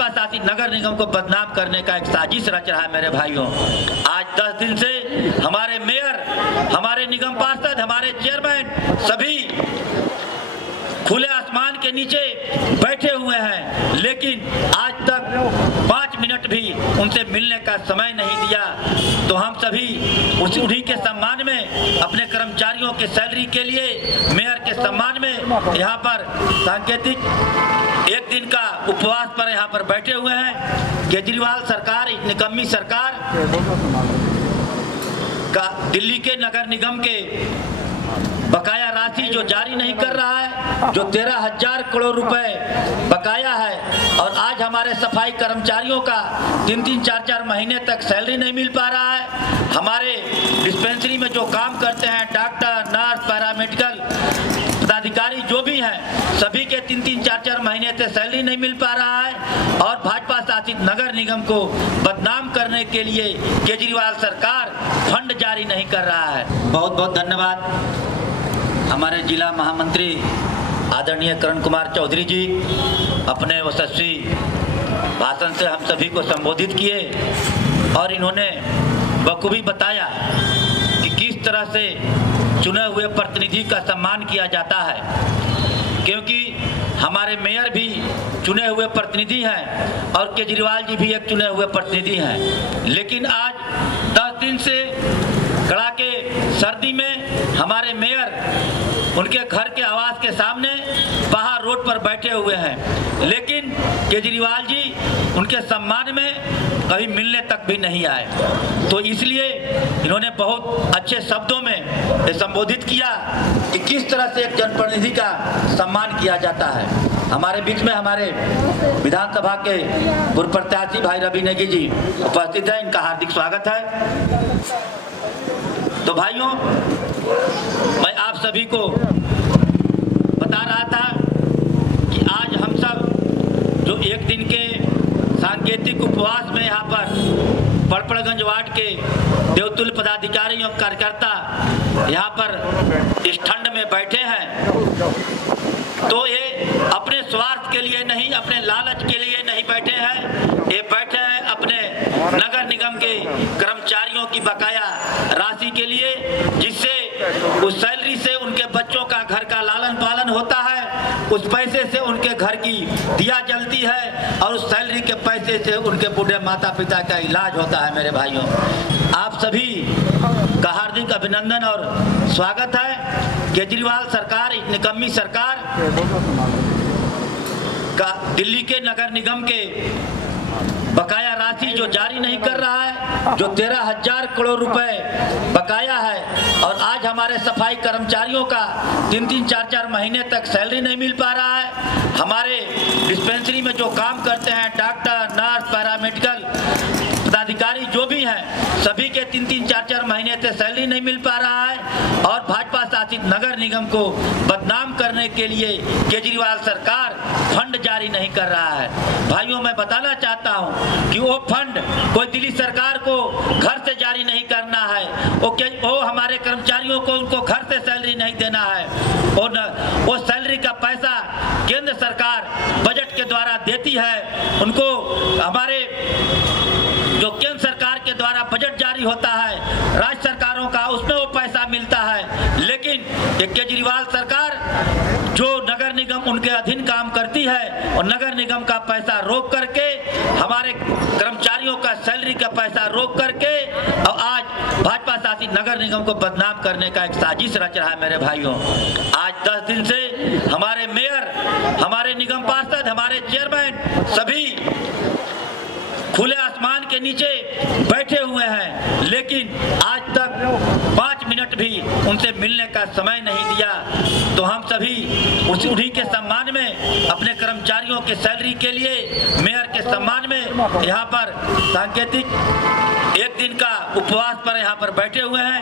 भाजपा शासित नगर निगम को बदनाम करने का एक साजिश रच रहा है। मेरे भाइयों, आज 10 दिन से हमारे मेयर, हमारे निगम पार्षद, हमारे चेयरमैन सभी खुले आसमान के नीचे बैठे हुए हैं, लेकिन आज तक 5 मिनट भी उनसे मिलने का समय नहीं दिया। तो हम सभी उन्हीं के सम्मान में, अपने कर्मचारियों के सैलरी के लिए, मेयर के सम्मान में यहाँ पर सांकेतिक 1 दिन का उपवास पर यहाँ पर बैठे हुए हैं। केजरीवाल सरकार, निकम्मी सरकार का दिल्ली के नगर निगम के बकाया राशि जो जारी नहीं कर रहा है, जो 13,000 करोड़ रुपए बकाया है, और आज हमारे सफाई कर्मचारियों का 3-3, 4-4 महीने तक सैलरी नहीं मिल पा रहा है। हमारे डिस्पेंसरी में जो काम करते हैं, डॉक्टर, नर्स, पैरामेडिकल पदाधिकारी जो भी हैं, सभी के 3-3, 4-4 महीने से सैलरी नहीं मिल पा रहा है। और भाजपा शासित नगर निगम को बदनाम करने के लिए केजरीवाल सरकार फंड जारी नहीं कर रहा है। बहुत बहुत धन्यवाद हमारे जिला महामंत्री आदरणीय करण कुमार चौधरी जी अपने यशस्वी भाषण से हम सभी को संबोधित किए और इन्होंने बखूबी बताया कि किस तरह से चुने हुए प्रतिनिधि का सम्मान किया जाता है, क्योंकि हमारे मेयर भी चुने हुए प्रतिनिधि हैं और केजरीवाल जी भी एक चुने हुए प्रतिनिधि हैं। लेकिन आज 10 दिन से कड़ाके सर्दी में हमारे मेयर उनके घर के आवास के सामने बाहर रोड पर बैठे हुए हैं, लेकिन केजरीवाल जी उनके सम्मान में कभी मिलने तक भी नहीं आए। तो इसलिए इन्होंने बहुत अच्छे शब्दों में संबोधित किया कि किस तरह से एक जनप्रतिनिधि का सम्मान किया जाता है। हमारे बीच में हमारे विधानसभा के पूर्व प्रत्याशी भाई रवि नेगी जी उपस्थित हैं, इनका हार्दिक स्वागत है। तो भाइयों, मैं आप सभी को बता रहा था कि आज हम सब जो 1 दिन के सांकेतिक उपवास में यहाँ पर पड़पड़गंज वार्ड के देवतुल्य पदाधिकारी और कार्यकर्ता यहाँ पर इस ठंड में बैठे हैं, तो ये अपने स्वार्थ के लिए नहीं, अपने लालच के लिए नहीं बैठे हैं। ये बैठे हैं अपने नगर निगम के कर्मचारियों की बकाया राशि के लिए, जिससे उस सैलरी से उनके बच्चों का घर का लालन पालन होता है, उस पैसे से उनके घर की दिया जलती है और उस सैलरी के पैसे से उनके बूढ़े माता पिता का इलाज होता है। मेरे भाइयों, आप सभी का हार्दिक अभिनंदन और स्वागत है। केजरीवाल सरकार, निकम्मी सरकार का दिल्ली के नगर निगम के बकाया राशि जो जारी नहीं कर रहा है, जो 13,000 करोड़ रुपए बकाया है, और आज हमारे सफाई कर्मचारियों का 3-3, 4-4 महीने तक सैलरी नहीं मिल पा रहा है। हमारे डिस्पेंसरी में जो काम करते हैं, डॉक्टर, नर्स, पैरामेडिकल पदाधिकारी जो भी हैं, सभी के 3-3, 4-4 महीने से सैलरी नहीं मिल पा रहा है। और भाजपा शासित नगर निगम को बदनाम करने के लिए केजरीवाल सरकार फंड जारी नहीं कर रहा है। भाइयों, मैं बताना चाहता हूं कि वो फंड कोई दिल्ली सरकार को घर से जारी नहीं करना है, वो हमारे कर्मचारियों को उनको घर से सैलरी नहीं देना है। वो सैलरी का पैसा केंद्र सरकार बजट के द्वारा देती है उनको। हमारे जो केंद्र सरकार के द्वारा बजट जारी होता है राज्य सरकारों का, उसमें वो पैसा मिलता है। लेकिन ये केजरीवाल सरकार जो नगर निगम उनके अधीन काम करती है, और नगर निगम का पैसा रोक करके, हमारे कर्मचारियों का सैलरी का पैसा रोक करके, और आज भाजपा शासित नगर निगम को बदनाम करने का एक साजिश रच रहा है। मेरे भाइयों, आज 10 दिन से हमारे मेयर, हमारे निगम पार्षद, हमारे चेयरमैन सभी खुले आसमान के नीचे बैठे हुए हैं, लेकिन आज तक 5 मिनट भी उनसे मिलने का समय नहीं दिया। तो हम सभी उन्हीं के सम्मान में, अपने कर्मचारियों के सैलरी के लिए, मेयर के सम्मान में यहाँ पर सांकेतिक 1 दिन का उपवास पर यहाँ पर बैठे हुए हैं।